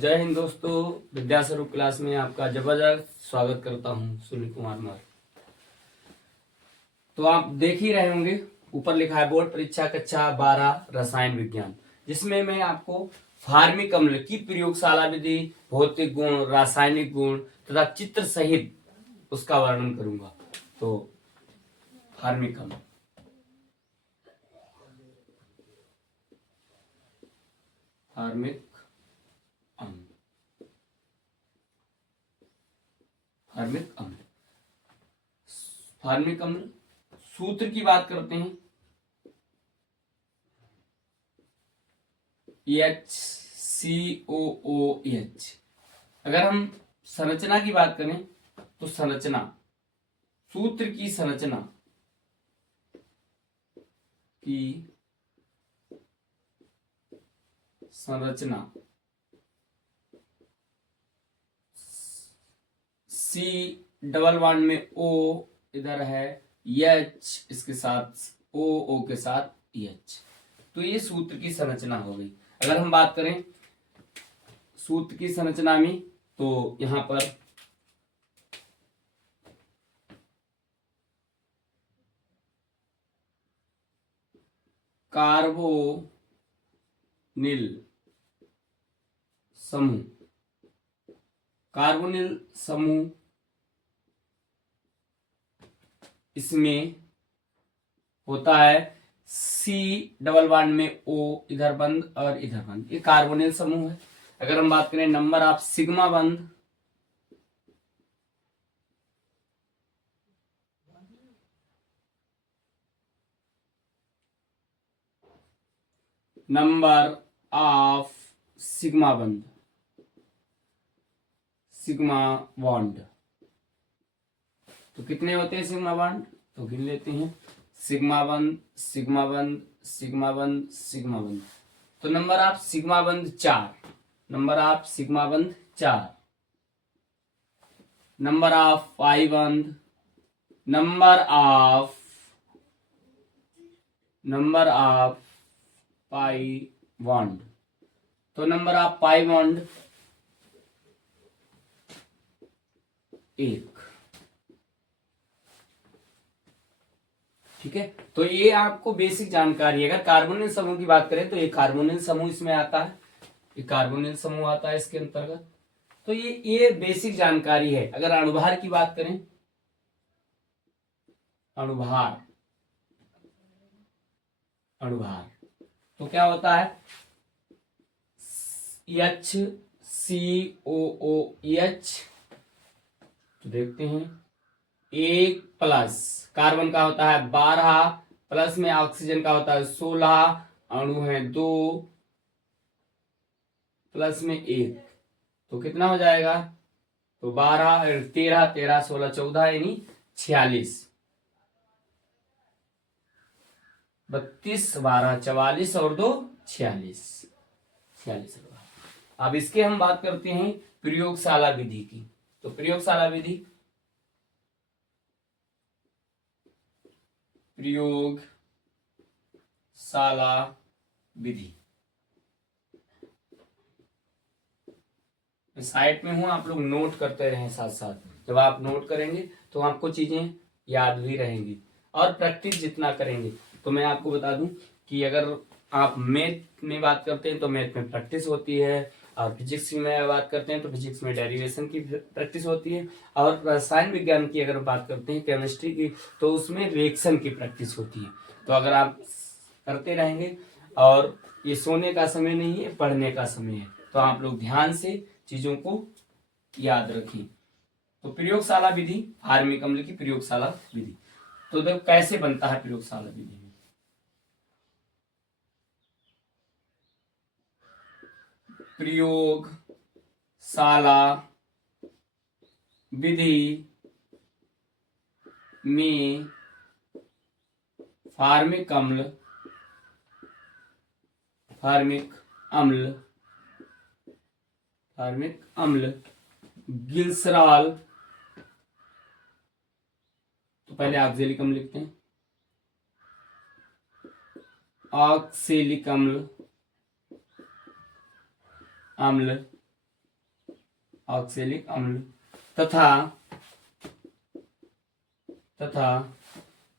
जय हिंद दोस्तों। विद्यास्वरूप क्लास में आपका जबरदस्त स्वागत करता हूं। सुनील कुमार मार। तो आप देख ही रहे होंगे, ऊपर लिखा है बोर्ड परीक्षा कक्षा 12 रसायन विज्ञान, जिसमें मैं आपको फार्मिक अम्ल की प्रयोगशाला विधि, भौतिक गुण, रासायनिक गुण तथा चित्र सहित उसका वर्णन करूंगा। तो फार्मिक अम्ल, फार्मिक अम्ल, फार्मिक अम्ल, फार्मिक अम्ल सूत्र की बात करते हैं। HCOOH। अगर हम संरचना की बात करें तो संरचना, सूत्र की संरचना की संरचना C डबल बॉन्ड में O इधर है, H इसके साथ O के साथ H। तो ये सूत्र की संरचना हो गई। अगर हम बात करें सूत्र की संरचना में तो यहां पर कार्बोनिल समूह, कार्बोनिल समूह इसमें होता है C डबल बॉन्ड में O इधर बंद और इधर बंद, ये कार्बोनिल समूह है। अगर हम बात करें नंबर ऑफ सिग्मा बंद, नंबर ऑफ सिग्मा बंद, सिग्मा बॉन्ड, तो कितने होते हैं सिग्मा बॉन्ड? तो गिन लेते हैं। सिग्मा बंद, सिग्मा बंद, सिग्मा बंद, सिग्मा बंद। तो नंबर ऑफ सिग्मा बंद 4, नंबर ऑफ सिग्मा बंद 4। नंबर ऑफ पाई बंद, नंबर ऑफ पाई बॉन्ड, तो नंबर ऑफ पाई बॉन्ड 1। ठीक है, तो ये आपको बेसिक जानकारी है। अगर कार्बोनिल समूह की बात करें तो ये कार्बोनिल समूह इसमें आता है, ये कार्बोनिल समूह आता है इसके अंतर्गत। तो ये बेसिक जानकारी है। अगर अणुभार की बात करें, अणुभार, अणुभार तो क्या होता है? HCOOH। तो देखते हैं, 1 प्लस कार्बन का होता है 12, प्लस में ऑक्सीजन का होता है 16, अणु है 2, प्लस में 1, तो कितना हो जाएगा? तो 12 13 13 16 14 यानी 46, 32 12 44 और 2 46, 46। अब इसके हम बात करते हैं प्रयोगशाला विधि की। तो प्रयोगशाला विधि, प्रयोगशाला विधि साइट में हूं, आप लोग नोट करते रहें साथ साथ। जब आप नोट करेंगे तो आपको चीजें याद भी रहेंगी और प्रैक्टिस जितना करेंगे। तो मैं आपको बता दूं कि अगर आप मैथ में बात करते हैं तो मैथ में प्रैक्टिस होती है, और फिजिक्स में बात करते हैं तो फिजिक्स में डेरिवेशन की प्रैक्टिस होती है, और रसायन विज्ञान की अगर बात करते हैं, केमिस्ट्री की, तो उसमें रिएक्शन की प्रैक्टिस होती है। तो अगर आप करते रहेंगे, और ये सोने का समय नहीं है, पढ़ने का समय है, तो आप लोग ध्यान से चीजों को याद रखें। तो प्रयोगशाला विधि, फार्मिक अम्ल की प्रयोगशाला विधि। तो देखो कैसे बनता है प्रयोगशाला विधि में। प्रयोगशाला विधि में फार्मिक अम्ल, फार्मिक अम्ल, फार्मिक अम्ल ग्लिसरॉल, तो पहले ऑक्जेलिक अम्ल लिखते हैं, ऑक्सेलिक अम्ल, अम्ल ऑक्सैलिक अम्ल तथा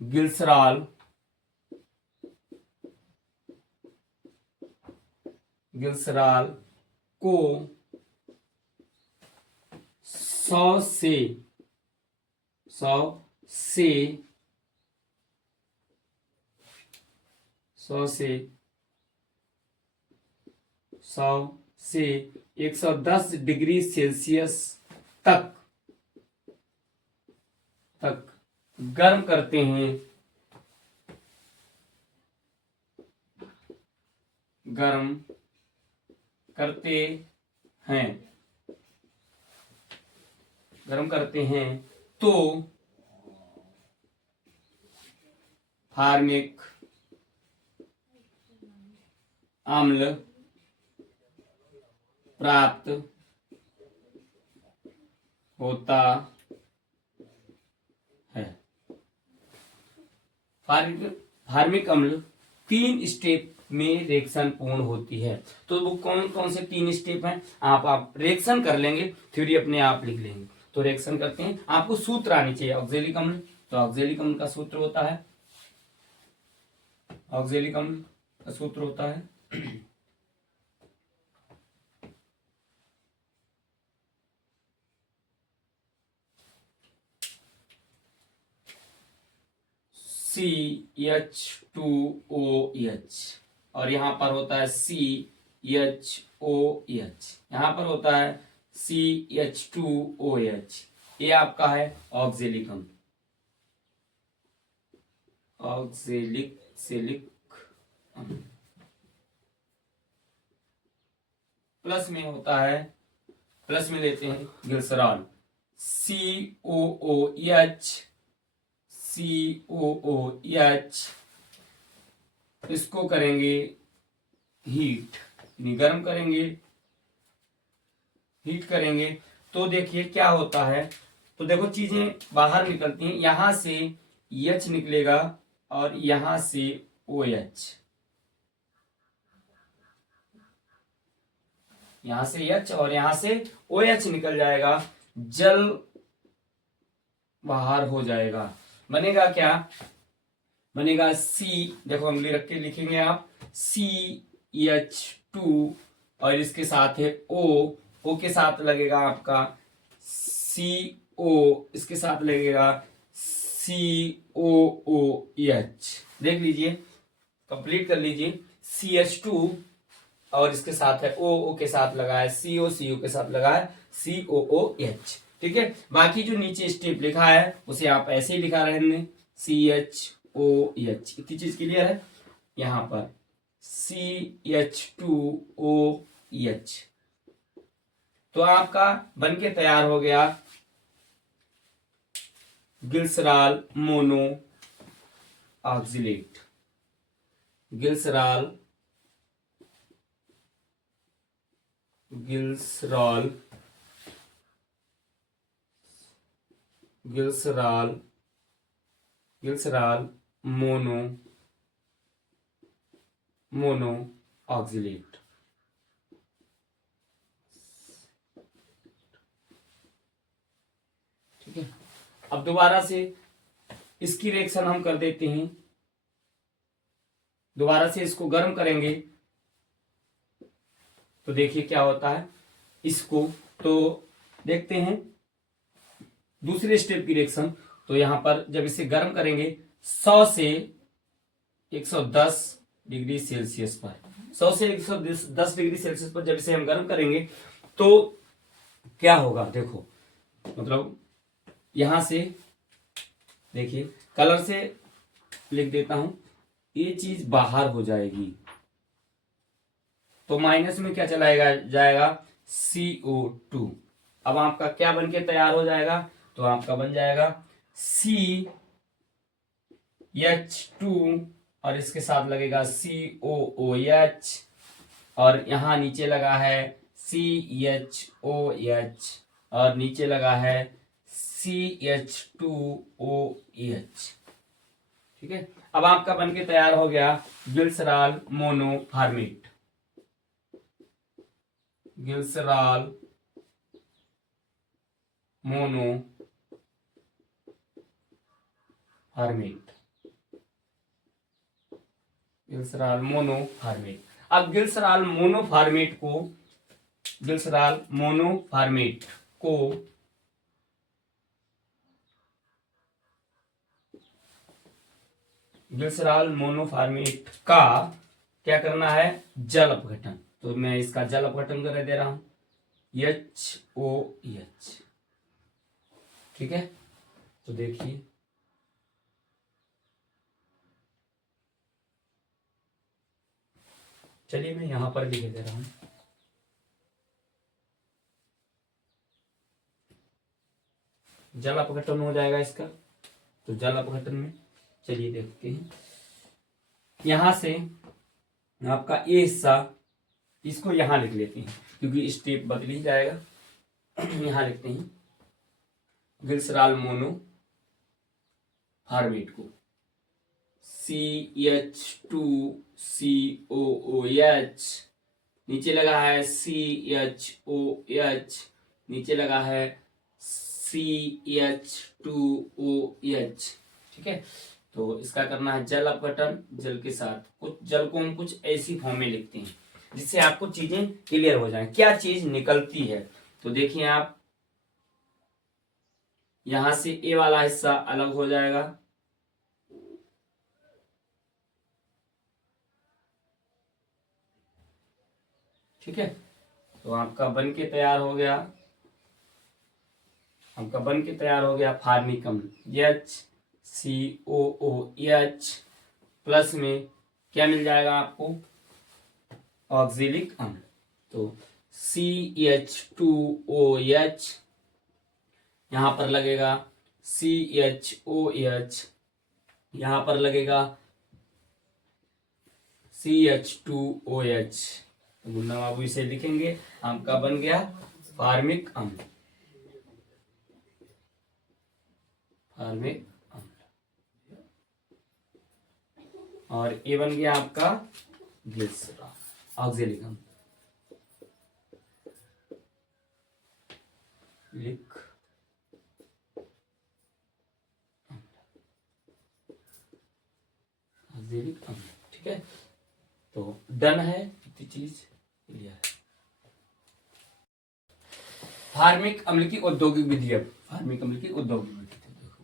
ग्लिसरॉल को 100 से 110 डिग्री सेल्सियस तक गर्म करते हैं। तो फार्मिक अम्ल प्राप्त होता है। फार्मिक अम्ल 3 स्टेप में रिएक्शन पूर्ण होती है। तो वो कौन कौन से 3 स्टेप हैं, आप रिएक्शन कर लेंगे, थ्योरी अपने आप लिख लेंगे। तो रिएक्शन करते हैं, आपको सूत्र आनी चाहिए ऑक्सैलिक अम्ल। तो ऑक्सैलिक अम्ल का सूत्र होता है CH2OH और यहां पर होता है CHOH, यहां पर होता है CH2OH। ये आपका है ऑक्सैलिक अम्ल। प्लस में होता है, प्लस में लेते हैं ग्लिसरॉल COOH। इसको करेंगे हीट, गर्म करेंगे, हीट करेंगे। तो देखिए क्या होता है, तो देखो चीजें बाहर निकलती हैं। यहां से H निकलेगा और यहां से OH, यहां से H और यहां से OH निकल जाएगा, जल बाहर हो जाएगा। बनेगा क्या, बनेगा C, देखो हम रख के लिखेंगे आप CH2 और इसके साथ है O के साथ लगेगा आपका CO, इसके साथ लगेगा COOH। देख लीजिए, कंप्लीट कर लीजिए। CH2 और इसके साथ है O के साथ लगा है CO के साथ लगा है COOH। ठीक है, बाकी जो नीचे स्टेप लिखा है उसे आप ऐसे ही लिखा रहे हैं CHOH। इतनी चीज क्लियर है। यहां पर CH2OH तो आपका बनके तैयार हो गया glycerol mono oxalate. Glycerol mono oxalate. ठीक है, अब दोबारा से इसकी रिएक्शन हम कर देते हैं, दोबारा से इसको गर्म करेंगे तो देखिए क्या होता है। इसको तो देखते हैं दूसरे स्टेप की रिएक्शन। तो यहां पर जब इसे गर्म करेंगे 100 से 110 डिग्री सेल्सियस पर, 100 से 110 डिग्री सेल्सियस पर जब इसे हम गर्म करेंगे तो क्या होगा, देखो मतलब यहां से देखिए कलर से लिख देता हूं, ये चीज बाहर हो जाएगी तो माइनस में क्या चला जाएगा CO2। अब आपका क्या बनके तैयार हो जाएगा, तो आपका बन जाएगा CH2 और इसके साथ लगेगा COOH और यहां नीचे लगा है CHOH और नीचे लगा है CH2OH। ठीक है, अब आपका बनके तैयार हो गया glycerol monoformate. Glycerol monoformate, glycerol monoformate. अब ग्लिसरॉल मोनोफॉर्मेट को ग्लिसरॉल मोनोफॉर्मेट का क्या करना है, जल अपघटन। तो मैं इसका जल अपघटन कर दे रहा हूं, HOH। ठीक है, तो देखिए चलिए मैं यहां पर लिख दे रहा हूं, जल अपघटन हो जाएगा इसका। तो जल अपघटन में चलिए देखते हैं, यहां से आपका ये हिस्सा, इसको यहां लिख लेते हैं क्योंकि स्टेप बदल ही जाएगा। यहां लिखते हैं ग्लिसरॉल मोनोफॉर्मेट को CH2COOH, नीचे लगा है CHOH, नीचे लगा है CH2OH। ठीक है, तो इसका करना है जल अपघटन। जल के साथ कुछ जल को हम कुछ ऐसी फॉर्म में लिखते हैं जिससे आपको चीजें क्लियर हो जाएं, क्या चीज निकलती है। तो देखिए आप, यहां से ए वाला हिस्सा अलग हो जाएगा, ठीक है। तो आपका बन के तैयार हो गया, फार्मिक अम्ल HCOOH, प्लस में क्या मिल जाएगा आपको, ऑक्जेलिक अम्ल। तो CH2OH, यहां पर लगेगा CHOH, यहां पर लगेगा CH2OH। तो मुन्ना बाबू इसे लिखेंगे, आपका बन गया फार्मिक अम्ल, और ये बन गया आपका ग्लिसरॉल, ऑक्जेलिक अम्ल। लिख ऑक्जेलिक अम्ल, ठीक है। तो डन है, इतनी चीज क्लियर है। फार्मिक अम्ल की औद्योगिक विधि, अब फार्मिक अम्ल की औद्योगिक विधि देखो,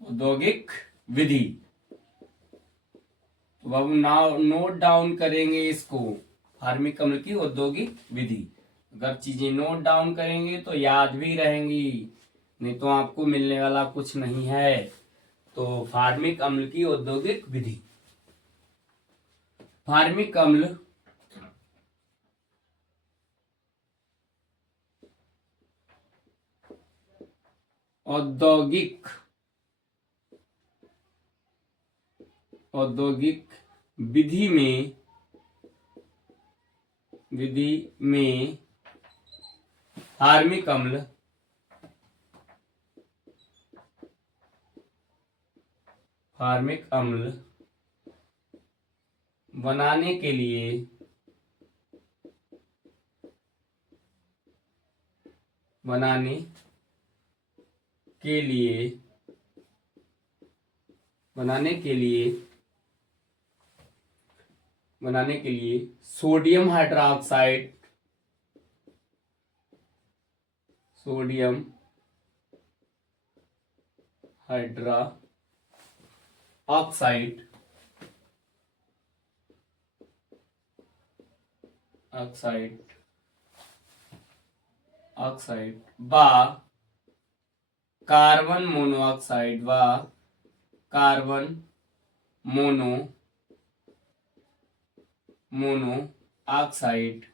औद्योगिक विधि। तो बाबू नोट डाउन करेंगे इसको, फार्मिक अम्ल की औद्योगिक विधि। अगर चीजें नोट डाउन करेंगे तो याद भी रहेंगी, नहीं तो आपको मिलने वाला कुछ नहीं है। तो फार्मिक अम्ल की औद्योगिक विधि, फार्मिक अम्ल औद्योगिक विधि में फार्मिक अम्ल बनाने के लिए सोडियम हाइड्रोक्साइड, ऑक्साइड व कार्बन मोनोऑक्साइड ऑक्साइड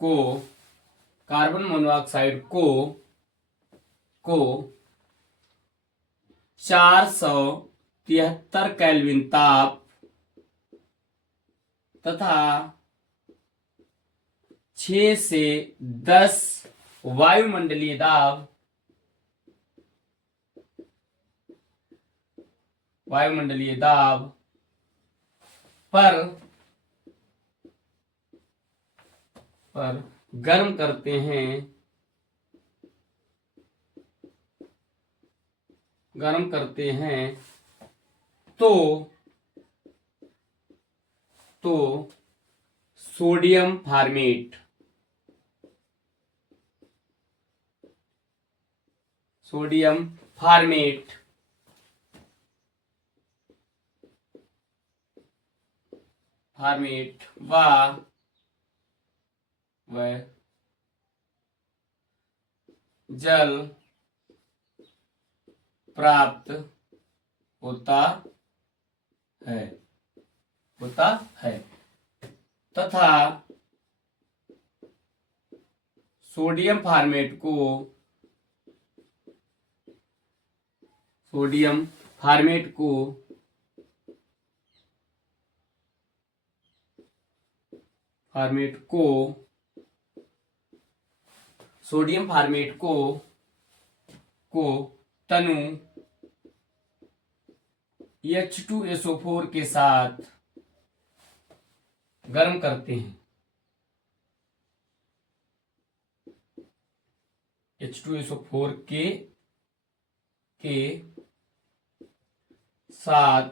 को कार्बन मोनोऑक्साइड को 473 केल्विन तथा 6 से 10 वायुमंडलीय दाब पर गर्म करते हैं तो सोडियम फॉर्मेट व जल प्राप्त होता है तथा सोडियम फॉर्मेट को तनु H2SO4 के साथ गर्म करते हैं। H2SO4 के साथ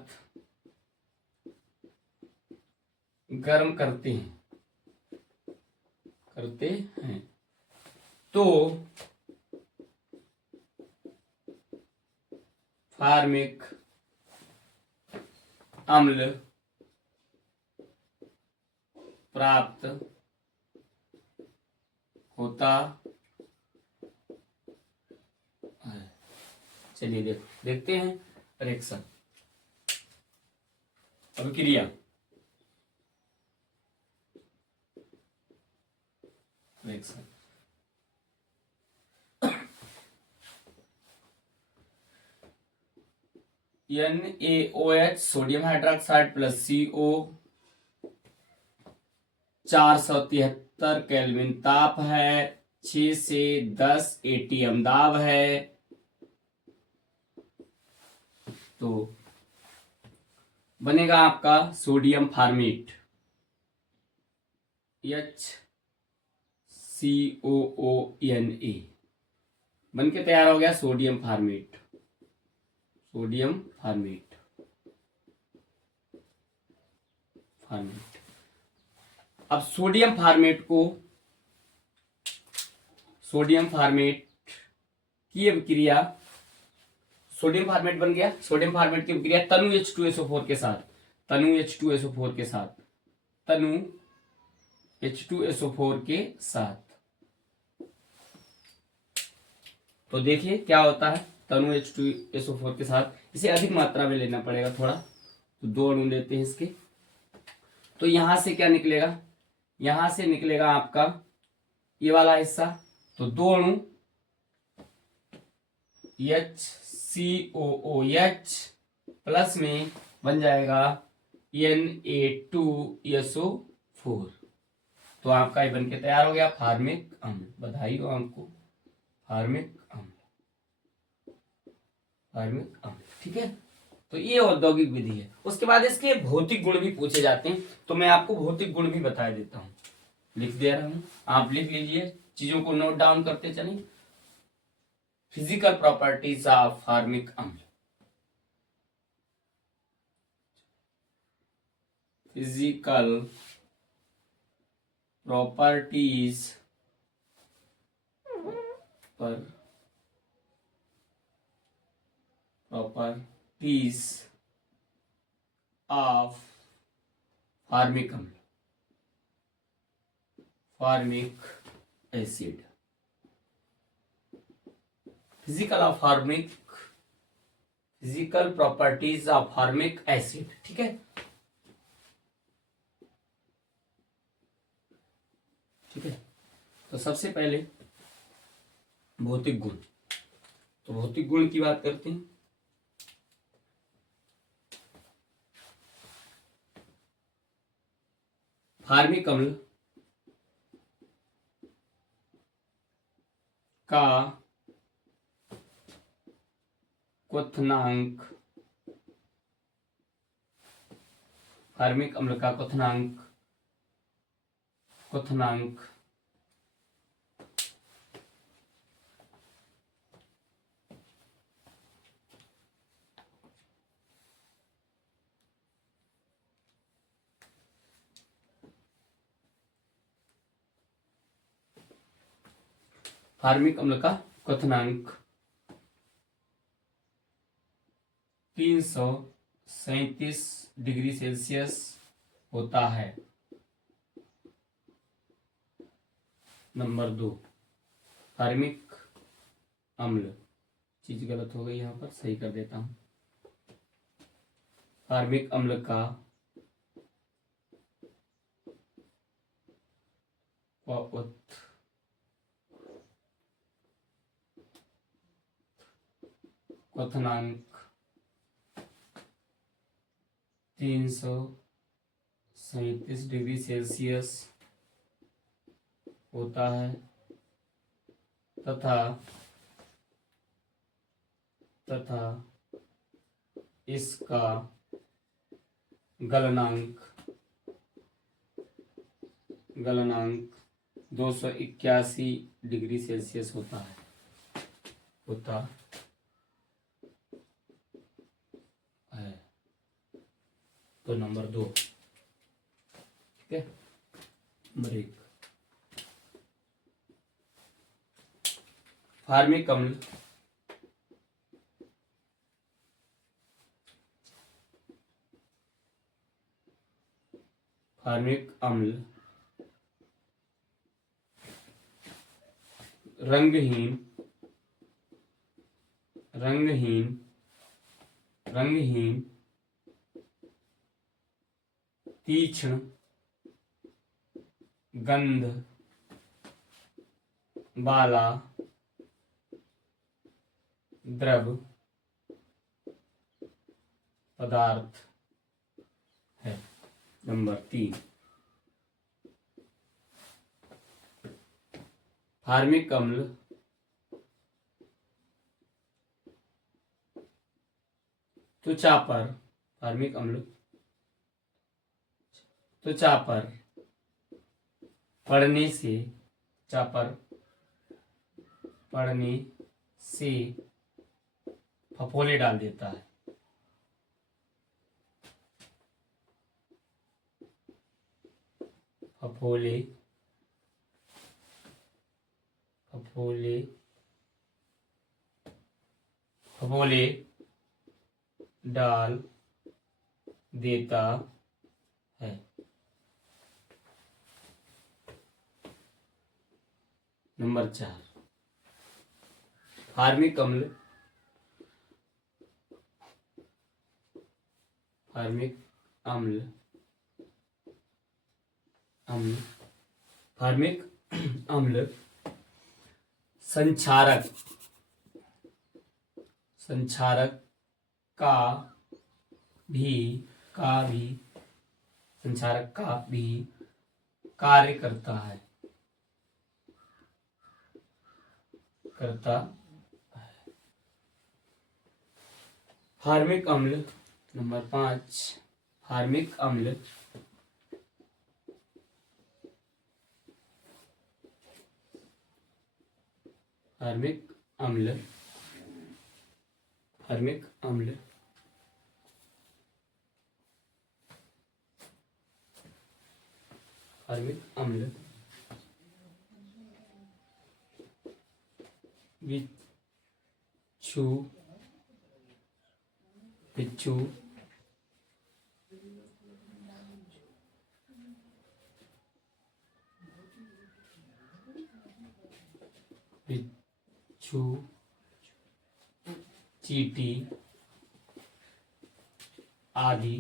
गर्म करते हैं तो फॉर्मिक अम्ल प्राप्त होता है। चलिए देखते हैं रिएक्शन। अभिक्रिया reaction NaOH sodium hydroxide plus CO 473 kelvin ताप है, 6 से 10 ATM दाब है। तो बनेगा आपका सोडियम फॉर्मेट HCOONA बन के तैयार हो गया सोडियम फॉर्मेट। अब सोडियम फॉर्मेट की अभिक्रिया, सोडियम फॉर्मेट बन गया। सोडियम फॉर्मेट की अभिक्रिया तनु H2SO4 के साथ तो देखिए क्या होता है। तनु H2SO4 के साथ इसे अधिक मात्रा में लेना पड़ेगा थोड़ा, तो 2 अणु लेते हैं इसके। तो यहां से क्या निकलेगा, यहां से निकलेगा आपका ये वाला हिस्सा, तो 2 अणु HCOOH प्लस में बन जाएगा Na2SO4। तो आपका ये बन के तैयार हो गया फॉर्मिक अम्ल। बधाई हो आपको, फॉर्मिक अम्ल। ठीक है, तो ये औद्योगिक विधि है। उसके बाद इसके भौतिक गुण भी पूछे जाते हैं, तो मैं आपको भौतिक गुण भी बता देता हूं, लिख दे रहा हूं, आप लिख लीजिए, चीजों को नोट डाउन करते चलिए। फिजिकल प्रॉपर्टीज ऑफ फॉर्मिक अम्ल। फिजिकल प्रॉपर्टीज ऑफ फॉर्मिक अम्ल, formic acid. Physical properties of formic acid. ठीक है, तो सबसे पहले भौतिक गुण। तो भौतिक गुण की बात करते हैं। फार्मिक अम्ल का क्वथनांक, फार्मिक अम्ल का क्वथनांक फार्मिक अम्ल का क्वथनांक 337 डिग्री सेल्सियस होता है। नंबर 2, फार्मिक अम्ल, चीज गलत हो गई यहाँ पर, सही कर देता हूं। फार्मिक अम्ल का क्वथनांक 337 डिग्री सेल्सियस होता है तथा इसका गलनांक 281 डिग्री सेल्सियस होता है। तो नंबर 2, ठीक है। नंबर 1, फार्मिक अम्ल रंगहीन तीक्ष्ण गंध वाला द्रव पदार्थ है। नंबर 3, फार्मिक अम्ल त्वचा पर पड़ने से फफोले डाल देता है। फफोले डाल देता है। नंबर 4, फार्मिक अम्ल संक्षारक का भी कार्य करता है। फार्मिक अम्ल नंबर 5, फार्मिक अम्ल बिच्छू चींटी आदि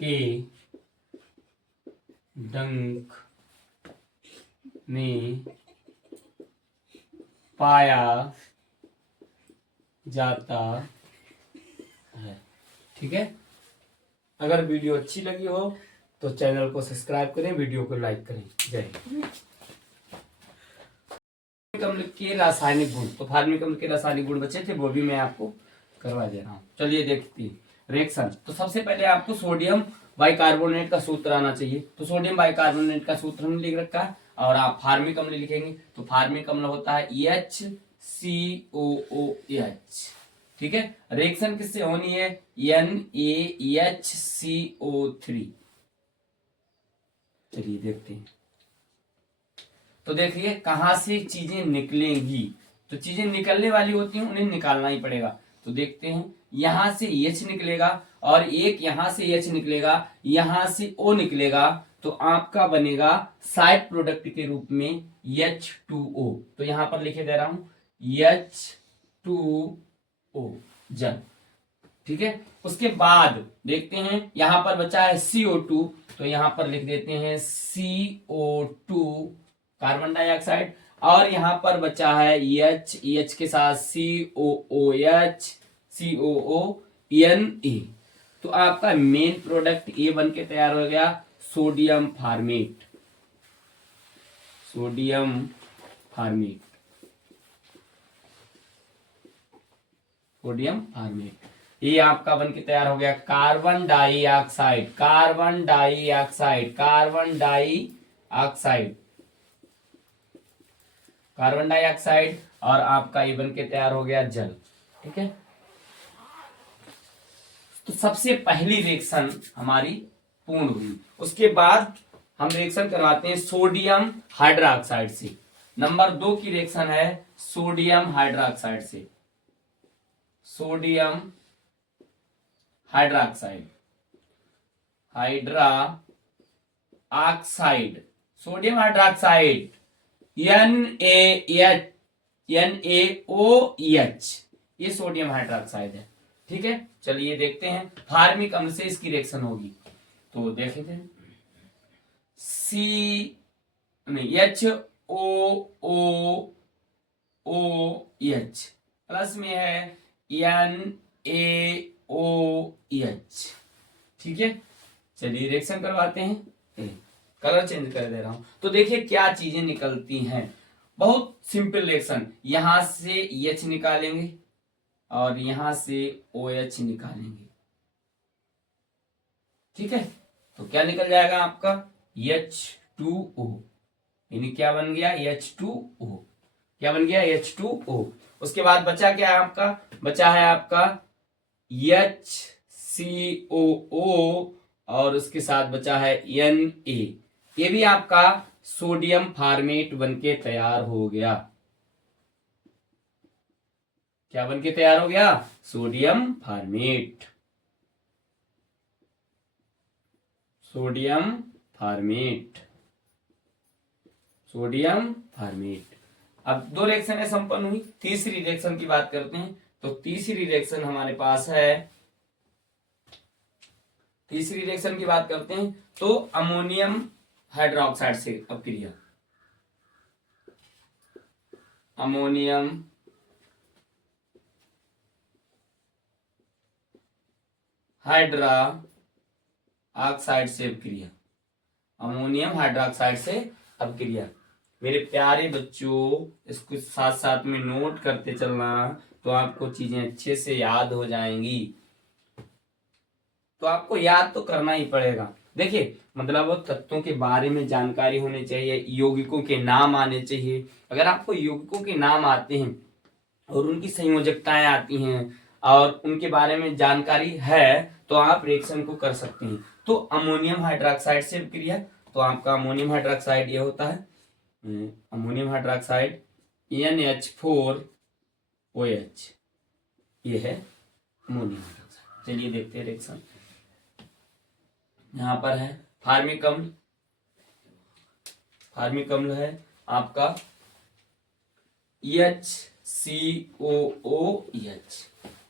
के डंक में पाया जाता है। ठीक है। अगर वीडियो अच्छी लगी हो तो चैनल को सब्सक्राइब करें, वीडियो को लाइक करें। जय हिंद। अम्ल के रासायनिक गुण, तो फार्मिक अम्ल के रासायनिक गुण बचे थे, वो भी मैं आपको करवा दे रहा हूँ। चलिए देखते हैं रिएक्शन। तो सबसे पहले आपको सोडियम बाइकार्बोनेट का सूत्र आना चाहिए। तो सोडियम बाइकार्बोनेट का सूत्र हमने लिख रखा है, और आप फार्मिक अम्ल लिखेंगे तो फार्मिक अम्ल होता है HCOOH। ठीक है, रिएक्शन किससे होनी है? NaHCO3। चलिए देखते हैं। तो देखिए कहां से चीजें निकलेंगी, तो चीजें निकलने वाली होती हैं, उन्हें निकालना ही पड़ेगा। तो देखते हैं, यहां से H निकलेगा और एक यहां से H निकलेगा, यहां से O निकलेगा, तो आपका बनेगा साइड प्रोडक्ट के रूप में H2O। तो यहां पर लिखे दे रहा हूं H2O जल। ठीक है, उसके बाद देखते हैं यहां पर बचा है CO2, तो यहां पर लिख देते हैं CO2 कार्बन डाइऑक्साइड, और यहां पर बचा है H के साथ COOH COONA। तो आपका मेन प्रोडक्ट ये बन के तैयार हो गया sodium format. Sodium format, sodium format, ये आपका बन के तैयार हो गया carbon dioxide. Carbon dioxide, carbon dioxide, carbon dioxide, और आपका ये बन के तैयार हो गया जल। ठीक है, तो सबसे पहली रिएक्शन हमारी पूर्ण हुई। उसके बाद हम रिएक्शन करवाते हैं सोडियम हाइड्रोक्साइड से। नंबर 2 की रिएक्शन है सोडियम हाइड्रोक्साइड से। Sodium hydroxide, hydra oxide, sodium hydroxide NaOH, ये सोडियम हाइड्रोक्साइड है। ठीक है, चलिए देखते हैं फार्मिक अम्ल से इसकी रिएक्शन होगी। तो देखते हैं HOOOH प्लस में है NaOH। ठीक है, चलिए रिएक्शन करवाते हैं। कलर चेंज कर दे रहा हूं। तो देखिए क्या चीजें निकलती हैं, बहुत सिंपल रिएक्शन। यहां से H निकालेंगे और यहां से OH निकालेंगे। ठीक है, तो क्या निकल जाएगा आपका H2O, यानी क्या बन गया H2O। क्या बन गया H2O। उसके बाद बचा क्या है आपका? बचा है आपका HCOO, और उसके साथ बचा है Na। ये भी आपका सोडियम फार्मेट बनके तैयार हो गया। क्या बनके तैयार हो गया? Sodium format, sodium format, sodium format. अब 2 रिएक्शन संपन्न हुई, तीसरी रिएक्शन की बात करते हैं। तो तीसरी रिएक्शन हमारे पास है, तीसरी रिएक्शन की बात करते हैं तो अमोनियम हाइड्रोक्साइड से अपक्रिया, अमोनियम हाइड्रा ऑक्साइड से अपक्रिया, अमोनियम हाइड्रोक्साइड से अपक्रिया। मेरे प्यारे बच्चों, इसको साथ साथ में नोट करते चलना, तो आपको चीजें अच्छे से याद हो जाएंगी। तो आपको याद तो करना ही पड़ेगा। देखिए मतलब तत्वों के बारे में जानकारी होनी चाहिए, यौगिकों के नाम आने चाहिए। अगर आपको यौगिकों के नाम आते हैं और उनकी संयोजकताएं आती हैं और उनके बारे में जानकारी है, तो आप रिएक्शन को कर सकते हैं। तो अमोनियम हाइड्रोक्साइड से क्रिया, तो आपका अमोनियम हाइड्रोक्साइड ये होता है अमोनियम हाइड्रोक्साइड NH4OH, ये है अमोनियम हाइड्रोक्साइड। चलिए देखते हैं रिएक्शन। यहां पर है फार्मिक अम्ल, फार्मिक अम्ल है आपका HCOOH।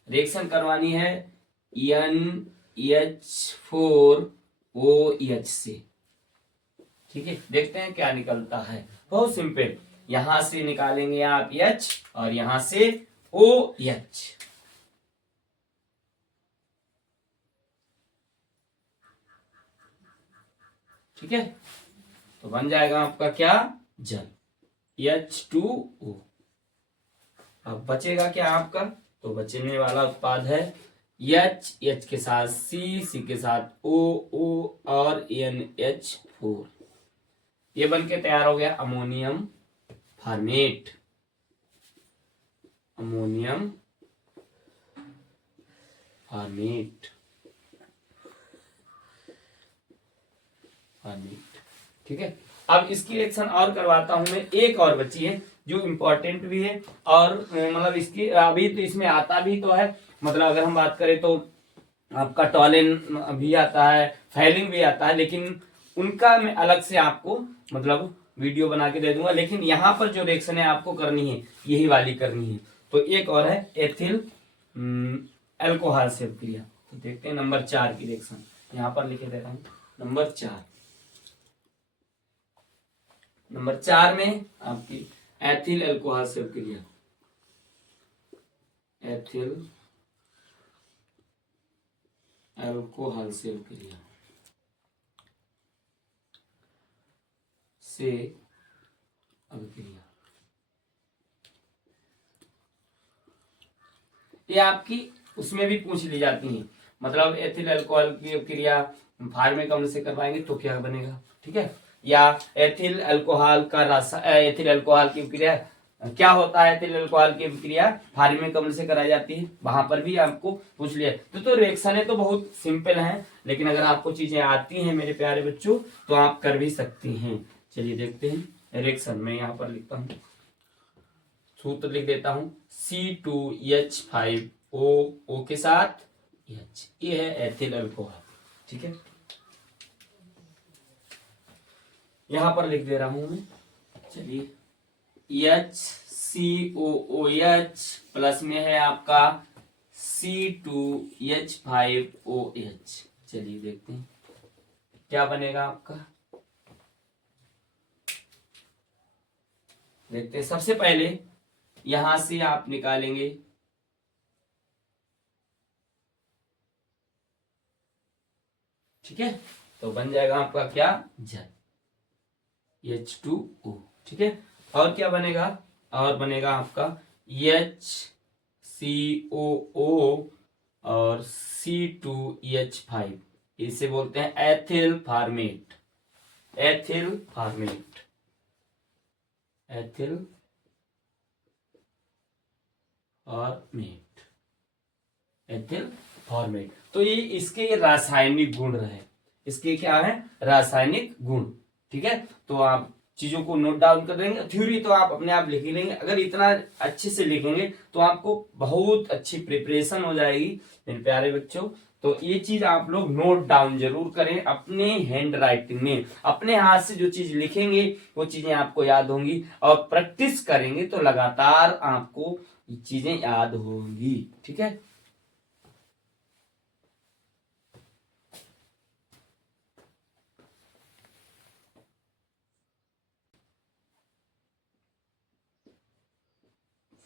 रिएक्शन करवानी है NH4OH से। ठीक है, देखते हैं क्या निकलता है। बहुत सिंपल, यहां से निकालेंगे आप H और यहां से OH। ठीक है, तो बन जाएगा आपका क्या, जल, H2O। अब बचेगा क्या आपका, तो बचने वाला उत्पाद है H के साथ C के साथ O और NH4। ये बन के तैयार हो गया अमोनियम फॉर्मेट। अमोनियम फॉर्मेट, ठीक है। अब इसकी रिएक्शन और करवाता हूं मैं, एक और बची है जो इम्पोर्टेंट भी है, और मतलब इसकी अभी तो इसमें आता भी तो है, मतलब अगर हम बात करें तो आपका टॉलिन भी आता है, फाइलिंग भी आता है, लेकिन उनका मैं अलग से आपको मतलब वीडियो बना के दे दूंगा। लेकिन यहाँ पर जो रिएक्शन है आपको करनी है, यही वाली करनी है। तो एक और है एथिल अल्कोहल से क्रिया, तो देखते हैं नंबर 4 की रिएक्शन, यहाँ पर लिखे दे रहा हूँ नंबर 4। नंबर 4 में आपकी एथिल अल्कोहल से क्रिया, एथिल अल्कोहल से क्रिया से अभिक्रिया, ये आपकी उसमें भी पूछ ली जाती है। मतलब एथिल अल्कोहल की क्रिया फार्मिक अम्ल से करवाएंगे तो क्या बनेगा, ठीक है, या एथिल अल्कोहल का एथिल अल्कोहल की क्रिया क्या होता है, एथिल अल्कोहल की क्रिया फार्मिक अम्ल से कराई जाती है, वहां पर भी आपको पूछ लिया। तो रिएक्शन है तो बहुत सिंपल है, लेकिन अगर आपको चीजें आती हैं मेरे प्यारे बच्चों तो आप कर भी सकती हैं। चलिए देखते हैं रिएक्शन, मैं यहाँ पर लिखता हूँ, सूत्र लिख देता हूं, C2H5O के साथ H, ये है एथिल अल्कोहल, ठीक है। यहां पर लिख दे रहा हूं मैं, चलिए HCOOH प्लस में है आपका C2H5OH। चलिए देखते हैं क्या बनेगा आपका, देखते हैं। सबसे पहले यहां से आप निकालेंगे ठीक है, तो बन जाएगा आपका क्या, जल, H2O, ठीक है। और क्या बनेगा, और बनेगा आपका HCOO और C2H5, इसे बोलते हैं ethyl format, ethyl format, ethyl format, ethyl format. तो ये इसके रासायनिक गुण रहे, इसके क्या है, रासायनिक गुण, ठीक है। तो आप चीजों को नोट डाउन कर देंगे, थ्योरी तो आप अपने आप लिख ही लेंगे। अगर इतना अच्छे से लिखेंगे तो आपको बहुत अच्छी प्रिपरेशन हो जाएगी मेरे प्यारे बच्चों। तो ये चीज आप लोग नोट डाउन जरूर करें अपने हैंड राइटिंग में, अपने हाथ से जो चीज लिखेंगे वो चीजें आपको याद होंगी, और प्रैक्टिस करेंगे तो लगातार आपको चीजें याद होंगी, ठीक है।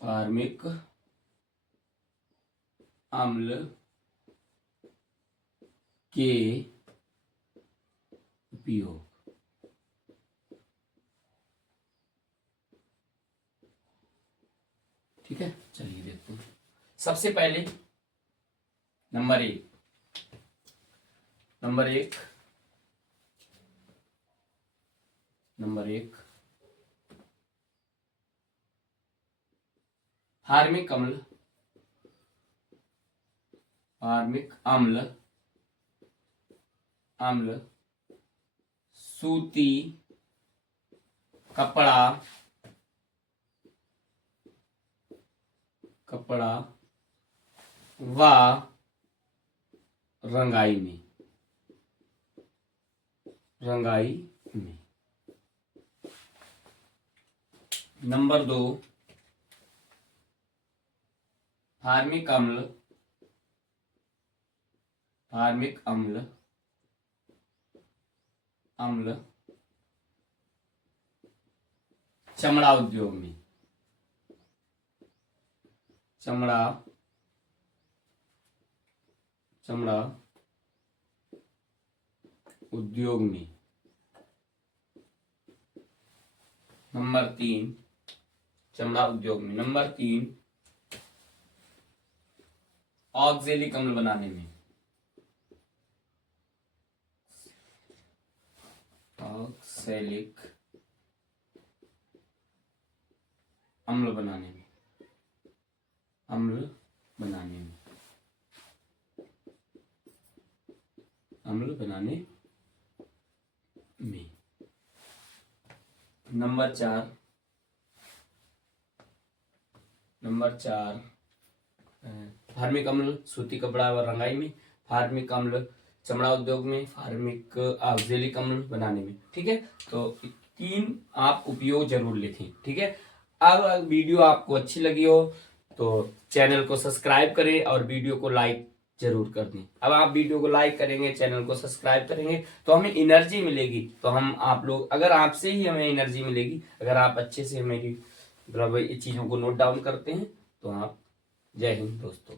फार्मिक अम्ल के उपयोग, ठीक है। चलिए देखते हैं, सबसे पहले नंबर 1, नंबर 1, नंबर 1 फार्मिक अम्ल, फार्मिक अम्ल, अम्ल सूती कपड़ा, कपड़ा व रंगाई में, रंगाई में। नंबर 2 फार्मिक अम्ल, फार्मिक अम्ल, अम्ल चमड़ा उद्योग में, चमड़ा, चमड़ा उद्योग में, नंबर 3 चमड़ा उद्योग में। नंबर 3 ऑक्जेलिक अम्ल बनाने में। ऑक्सैलिक अम्ल बनाने में। अम्ल बनाने में। अम्ल बनाने में। नंबर 4 फार्मिक अम्ल सूती कपड़ा व रंगाई में। फार्मिक अम्ल चमड़ा उद्योग में। फार्मिक ऑक्जेलिक अम्ल बनाने में। ठीक है, तो 3 आप उपयोग जरूर लिखें। ठीक है, अब वीडियो आपको अच्छी लगी हो तो चैनल को सब्सक्राइब करें और वीडियो को लाइक जरूर कर दें। अब आप वीडियो को लाइक करेंगे, चैनल को सब्सक्राइब करेंगे तो हमें एनर्जी मिलेगी। तो हम आप लोग, अगर आपसे ही हमें एनर्जी मिलेगी, अगर आप अच्छे से मेरी मतलब ये चीजों को नोट डाउन करते हैं तो आप। जय हिंद दोस्तों।